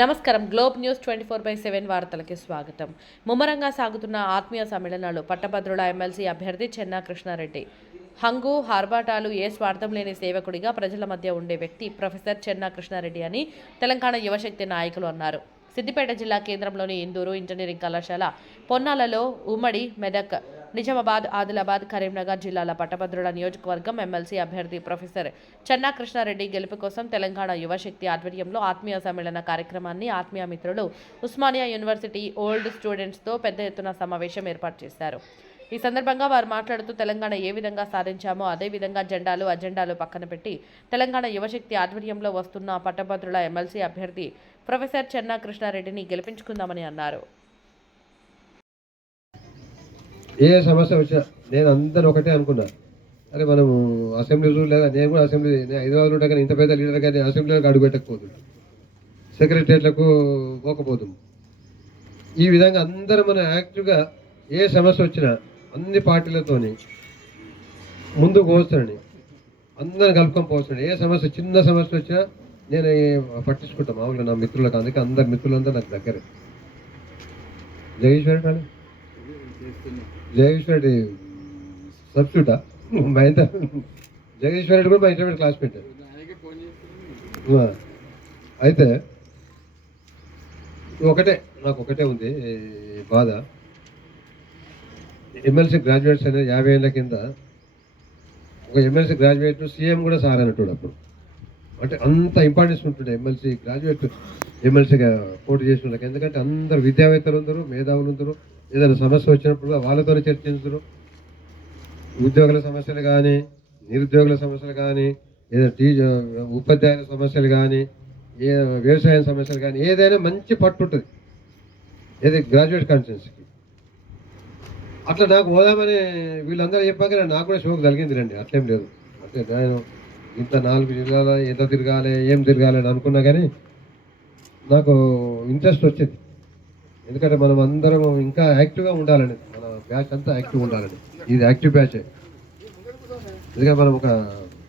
నమస్కారం. Globe News twenty four by seven వార్తలకి స్వాగతం. ముమ్మరంగా సాగుతున్న ఆత్మీయ సమ్మేళనాలు పట్టభద్రుల ఎమ్మెల్సీ అభ్యర్థి చెన్నా కృష్ణారెడ్డి. హంగు హార్బాటాలు ఏ స్వార్థం లేని సేవకుడిగా ప్రజల మధ్య ఉండే వ్యక్తి ప్రొఫెసర్ చెన్నా కృష్ణారెడ్డి అని తెలంగాణ యువశక్తి నాయకులు అన్నారు. సిద్దిపేట జిల్లా కేంద్రంలోని ఇందూరు ఇంజనీరింగ్ కళాశాల పొన్నాలలో ఉమ్మడి మెదక్ నిజామాబాద్ ఆదిలాబాద్ కరీంనగర్ జిల్లాల పట్టభద్రుల నియోజకవర్గం ఎమ్మెల్సీ అభ్యర్థి ప్రొఫెసర్ చెన్నా కృష్ణారెడ్డి గెలుపు కోసం తెలంగాణ యువశక్తి ఆధ్వర్యంలో ఆత్మీయ సమ్మేళన కార్యక్రమాన్ని ఆత్మీయ మిత్రులు ఉస్మానియా యూనివర్సిటీ ఓల్డ్ స్టూడెంట్స్తో పెద్ద ఎత్తున సమావేశం ఏర్పాటు చేశారు. ఈ సందర్భంగా వారు మాట్లాడుతూ తెలంగాణ ఏ విధంగా సాధించామో అదే విధంగా జెండాలు అజెండాలు పక్కన పెట్టి తెలంగాణ యువశక్తి ఆధ్వర్యంలో వస్తున్న పట్టభద్రుల ఎమ్మెల్సీ అభ్యర్థి ప్రొఫెసర్ చెన్నా కృష్ణారెడ్డిని గెలిపించుకుందామని అన్నారు. ఏ సమస్య వచ్చినా నేను అందరూ ఒకటే అనుకున్నా. అరే మనం అసెంబ్లీ రూల్ లేదా నేను కూడా అసెంబ్లీ నేను హైదరాబాద్ ఉంటా కానీ ఇంత పెద్ద లీడర్ కానీ అసెంబ్లీలకు అడుగు పెట్టకపోతుంది సెక్రటరియట్లకు పోకపోతుంది ఈ విధంగా అందరూ మనం యాక్టివ్గా ఏ సమస్య వచ్చినా అన్ని పార్టీలతోని ముందుకు పోస్తానని అందరం కలుపుకొని పోస్తాను ఏ సమస్య చిన్న సమస్య వచ్చినా నేను పట్టించుకుంటాం. మామూలుగా నా మిత్రులకు అందుకే అందరు మిత్రులందరూ నాకు దగ్గరే. జగేశ్వర్ కానీ జగదీష్ రెడ్డి సబ్స్టిట్యూటా? మా ఇంత జగదీష్ రెడ్డి కూడా మా ఇంటర్మీడియట్ క్లాస్ పెట్టారు. అయితే ఒకటే నాకు ఒకటే ఉంది బాధ. ఎమ్మెల్సీ గ్రాడ్యుయేట్స్ అనేది యాభై ఏళ్ళ కింద ఒక ఎమ్మెల్సీ గ్రాడ్యుయేట్ సీఎం కూడా సార్ అన్నట్టు అప్పుడు. అంటే అంత ఇంపార్టెన్స్ ఉంటుండే ఎమ్మెల్సీ గ్రాడ్యుయేట్ ఎమ్మెల్సీగా పోటీ చేసిన వాళ్ళకి. ఎందుకంటే అందరు విద్యావేత్తలు అందరూ మేధావులు అందరూ ఏదైనా సమస్య వచ్చినప్పుడు వాళ్ళతోనే చర్చించరు ఉద్యోగుల సమస్యలు కానీ నిరుద్యోగుల సమస్యలు కానీ ఏదైనా టీ ఉపాధ్యాయుల సమస్యలు కానీ ఏ వ్యవసాయం సమస్యలు కానీ ఏదైనా మంచి పట్టు ఉంటుంది. ఏది గ్రాడ్యుయేట్ కాన్ఫరెన్స్కి అట్లా నాకు పోదామని వీళ్ళందరూ చెప్పాక నాకు కూడా షోక్ కలిగింది రండి అట్లేం లేదు. అంటే నేను ఇంత నాలుగు జిల్లాల ఎంత తిరగాలి ఏం తిరగాలి అని అనుకున్నా కానీ నాకు ఇంట్రెస్ట్ వచ్చింది. ఎందుకంటే మనం అందరం ఇంకా యాక్టివ్గా ఉండాలని మన బ్యాచ్ అంతా యాక్టివ్ ఉండాలని. ఇది యాక్టివ్ బ్యాచ్. ఎందుకంటే మనం ఒక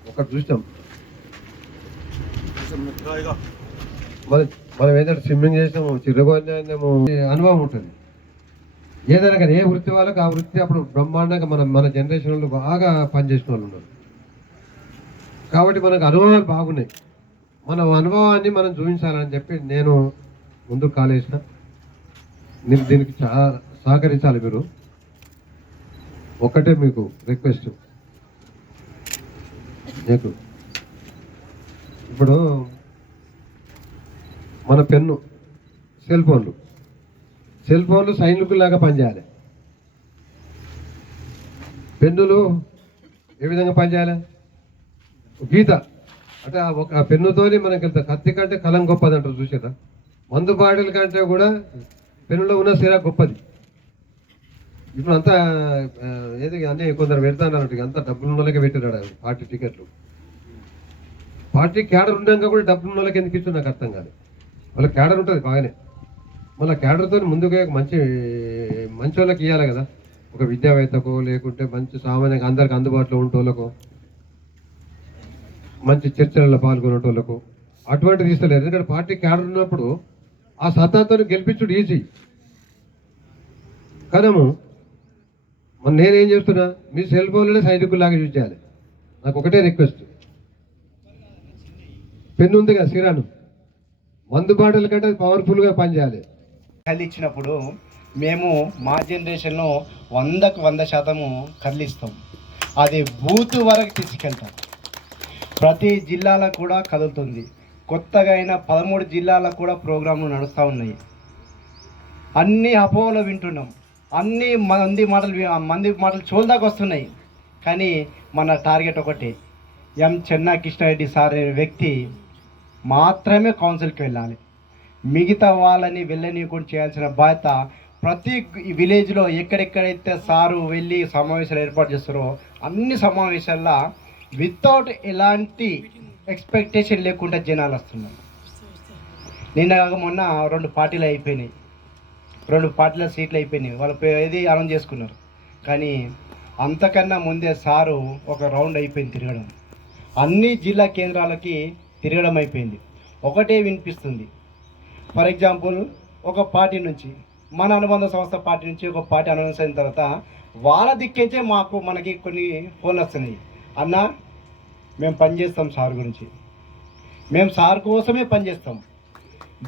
ఒకటి చూసినాం. మరి మనం ఏదైనా స్విమ్మింగ్ చేసినాము చిరుగొన్నాము అనుభవం ఉంటుంది. ఏదైనా కానీ ఏ వృత్తి వాళ్ళకి ఆ వృత్తి అప్పుడు బ్రహ్మాండంగా మన మన జనరేషన్ వాళ్ళు బాగా పనిచేసిన వాళ్ళు ఉన్నారు. కాబట్టి మనకు అనుభవాలు బాగున్నాయి. మన అనుభవాన్ని మనం చూపించాలని చెప్పి నేను ముందుకు కాలేసిన. దీనికి చాలా సహకరించాలి మీరు. ఒకటే మీకు రిక్వెస్ట్ మీకు. ఇప్పుడు మన పెన్ను సెల్ ఫోన్లు. సెల్ ఫోన్లు సైనికుల్లాగా పనిచేయాలి. పెన్నులు ఏ విధంగా పనిచేయాలి? గీత. అంటే ఆ ఒక పెన్నుతోని మనకి కత్తి కంటే కలం గొప్పది అంటారు చూసారా మందు బాటిల్ కంటే కూడా పెనుల్లో ఉన్న సిరా గొప్పది. ఇప్పుడు అంతా ఆ, ఏది అన్నీ కొందరు పెడతాన్నారు అంతా డబ్బులు ఉన్న వాళ్ళకే పెట్టినాడు పార్టీ టికెట్లు. పార్టీ క్యాడర్ ఉండగా కూడా డబ్బులు ఉన్న వాళ్ళకి ఎందుకు నాకు అర్థం కాదు వాళ్ళ క్యాడర్ ఉంటుంది బాగానే. మళ్ళీ క్యాడర్తో ముందుగా మంచి మంచి వాళ్ళకి ఇవ్వాలి కదా. ఒక విద్యావేత్తకో లేకుంటే మంచి సామాన్యంగా అందరికి అందుబాటులో ఉంటోళ్ళకు మంచి చర్చలలో పాల్గొనేటోళ్ళకు అటువంటిది ఇస్తలేదు. ఎందుకంటే పార్టీ క్యాడర్ ఉన్నప్పుడు ఆ సత్తాతో గెలిపించుడు ఈజీ. కదము మరి నేనేం చేస్తున్నా? మీ సెల్ ఫోన్లోనే సైనికుల్లాగా యూజ్ చేయాలి నాకు ఒకటే రిక్వెస్ట్. పెన్ను ఉంది కదా సిరాను. మందు బాటల కంటే పవర్ఫుల్గా పనిచేయాలి. కదిలిచ్చినప్పుడు మేము మా జనరేషన్లో వందకు వంద శాతము కదిలిస్తాం అది బూత్ వరకు తీసుకెళ్తాం. ప్రతి జిల్లాలో కూడా కదులుతుంది. కొత్తగా అయిన పదమూడు జిల్లాలకు కూడా ప్రోగ్రాంలు నడుస్తూ ఉన్నాయి. అన్ని అపోహలు వింటున్నాం. అన్ని మంది మాటలు మంది మాటలు చోల్దాకా వస్తున్నాయి. కానీ మన టార్గెట్ ఒకటి. ఎం చెన్నా కృష్ణారెడ్డి సార్ అనే వ్యక్తి మాత్రమే కౌన్సిల్కి వెళ్ళాలి. మిగతా వాళ్ళని వెళ్ళనీయకుండా చేయాల్సిన బాధ్యత ప్రతి విలేజ్లో ఎక్కడెక్కడైతే సారు వెళ్ళి సమావేశాలు ఏర్పాటు చేస్తారో అన్ని సమావేశాల్లో వితౌట్ ఎలాంటి ఎక్స్పెక్టేషన్ లేకుండా జనాలు వస్తున్నారు. నిన్న కాక మొన్న రెండు పార్టీలు అయిపోయినాయి. రెండు పార్టీల సీట్లు అయిపోయినాయి. వాళ్ళ పే- ఇది అనౌన్స్ చేసుకున్నారు. కానీ అంతకన్నా ముందే సారు ఒక రౌండ్ అయిపోయింది తిరగడం. అన్ని జిల్లా కేంద్రాలకి తిరగడం అయిపోయింది. ఒకటే వినిపిస్తుంది. ఫర్ ఎగ్జాంపుల్ ఒక పార్టీ నుంచి మన అనుబంధ సంస్థ పార్టీ నుంచి ఒక పార్టీ అనౌన్స్ అయిన తర్వాత వాళ్ళ దిక్కించే మాకు మనకి కొన్ని ఫోన్లు వస్తున్నాయి. అన్న మేము పనిచేస్తాం సార్ గురించి. మేము సార్ కోసమే పనిచేస్తాం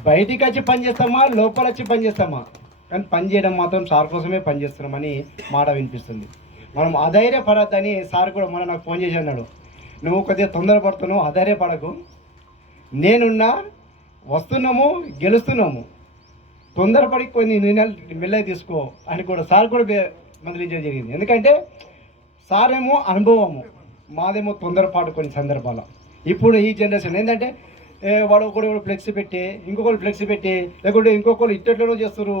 బయటికి వచ్చి పనిచేస్తామా లోపల వచ్చి పనిచేస్తామా కానీ పని చేయడం మాత్రం సార్ కోసమే పని చేస్తున్నామని మాట వినిపిస్తుంది. మనం అధైర్యపడద్దని సార్ కూడా మన నాకు ఫోన్ చేసి అన్నాడు. నువ్వు కొద్దిగా తొందరపడుతున్నావు అధైర్యపడకు. నేనున్నా వస్తున్నాము గెలుస్తున్నాము. తొందరపడి కొన్ని నిర్ణయాలు మెల్లగా తీసుకో అని కూడా సార్ కూడా బే- మందలించడం జరిగింది. ఎందుకంటే సార్ అనుభవము. మాదేమో తొందరపాటు కొన్ని సందర్భాల్లో ఇప్పుడు ఈ జనరేషన్ ఏంటంటే వాడు ఒకడు ఫ్లెక్స్ పెట్టి ఇంకొకరు ఫ్లెక్స్ పెట్టి లేకుంటే ఇంకొకరు ఇట్టెట్లలో చేస్తారు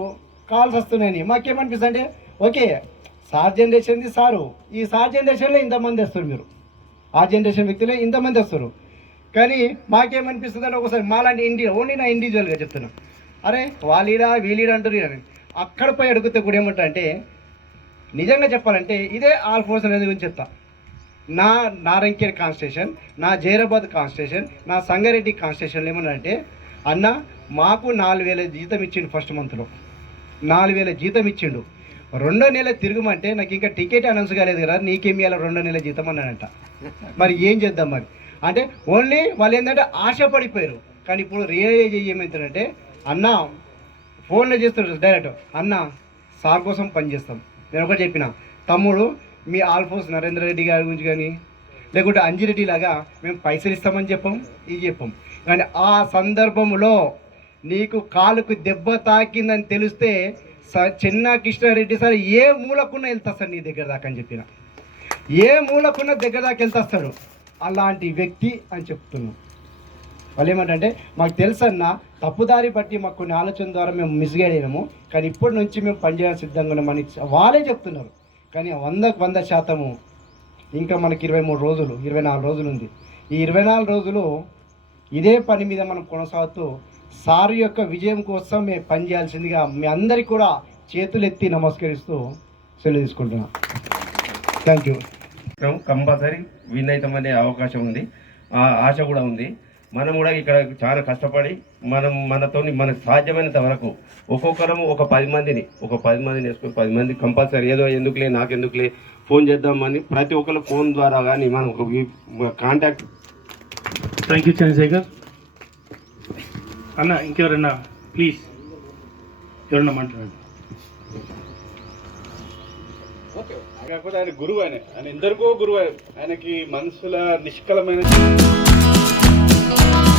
కాల్స్ వస్తున్నాయని. మాకేమనిపిస్తుంది అంటే ఓకే సార్ జనరేషన్ది సారు. ఈ సార్ జనరేషన్లో ఇంతమంది వస్తారు మీరు. ఆ జనరేషన్ వ్యక్తులే ఇంతమంది వస్తారు కానీ మాకేమనిపిస్తుంది అంటే ఒకసారి మాలాంటి ఇండియా ఓన్లీ నా ఇండివిజువల్గా చెప్తున్నా. అరే వాళ్ళీడా వీలీడా అంటారు అని అక్కడ పోయి అడిగితే కూడా ఏమంటా అంటే నిజంగా చెప్పాలంటే ఇదే ఆల్ ఫోర్స్ అనేది గురించి చెప్తాను నా నారంకేర్ కాన్స్టేషన్ నా జైరాబాద్ కాన్స్టేషన్ నా సంగారెడ్డి కాన్స్టేషన్లో ఏమన్నారంటే అన్న మాకు నాలుగు వేల జీతం ఇచ్చిండు ఫస్ట్ మంత్లో నాలుగు వేల జీతం ఇచ్చిండు. రెండో నెల తిరుగుమంటే నాకు ఇంకా టికెట్ అనౌన్స్ కాలేదు కదా నీకేమి ఇవ్వాలి రెండో నెల జీతం అన్నాడంట. మరి ఏం చేద్దాం మరి? అంటే ఓన్లీ వాళ్ళు ఏంటంటే ఆశపడిపోయారు. కానీ ఇప్పుడు రియలైజ్ ఏమవుతారంటే అన్న ఫోన్లో చేస్తారు డైరెక్ట్. అన్న సార్ కోసం పనిచేస్తాం నేను ఒకటి చెప్పిన తమ్ముడు మీ ఆల్ఫోన్స్ నరేంద్ర రెడ్డి గారి గురించి కానీ లేకుంటే అంజిరెడ్డి లాగా మేము పైసలు ఇస్తామని చెప్పాం ఇది చెప్పాం. కానీ ఆ సందర్భంలో నీకు కాలుకు దెబ్బ తాకిందని తెలిస్తే స- చిన్న కృష్ణారెడ్డి సార్ ఏ మూలకున్న వెళ్తా సార్ నీ దగ్గర దాకా అని చెప్పిన. ఏ మూలకున్న దగ్గర దాకా వెళ్తాస్తాడు అలాంటి వ్యక్తి అని చెప్తున్నాం. వాళ్ళు ఏమంటే మాకు తెలుసన్న తప్పుదారి బట్టి మాకు కొన్ని ఆలోచన ద్వారా మేము మిస్గైడ్ అయినాము కానీ ఇప్పటి నుంచి మేము పనిచేయడానికి సిద్ధంగా ఉన్నామని వాళ్ళే చెప్తున్నారు. కానీ వందకు వంద శాతము ఇంకా మనకి ఇరవై మూడు రోజులు ఇరవై నాలుగు రోజులు ఉంది ఈ ఇరవై నాలుగు రోజులు ఇదే పని మీద మనం కొనసాగుతూ సారు యొక్క విజయం కోసం మేము పనిచేయాల్సిందిగా మీ అందరికీ కూడా చేతులెత్తి నమస్కరిస్తూ సెలవు తీసుకుంటున్నాం. థ్యాంక్ యూ కంపల్సరీ విన్ అవుతామనే అవకాశం ఉంది. ఆ ఆశ కూడా ఉంది. మనం కూడా ఇక్కడ చాలా కష్టపడి మనం మనతోని మనకు సాధ్యమైనంత వరకు ఒక్కొక్కరము ఒక పది మందిని ఒక పది మందిని వేసుకొని పది మంది కంపల్సరీ ఏదో ఎందుకులే నాకు ఎందుకులే ఫోన్ చేద్దామని ప్రతి ఒక్కరు ఫోన్ ద్వారా కానీ మనం ఒక కాంటాక్ట్. Thank you Chandrasekhar. అన్న ఇంకెవరన్నా? ప్లీజ్ ఎవరన్నా మాట్లాడండి. కాకపోతే ఆయన గురువు ఆయన. ఆయన ఎందరికో గురువు ఆయన. ఆయనకి మనసుల నిష్కలమైన Bye.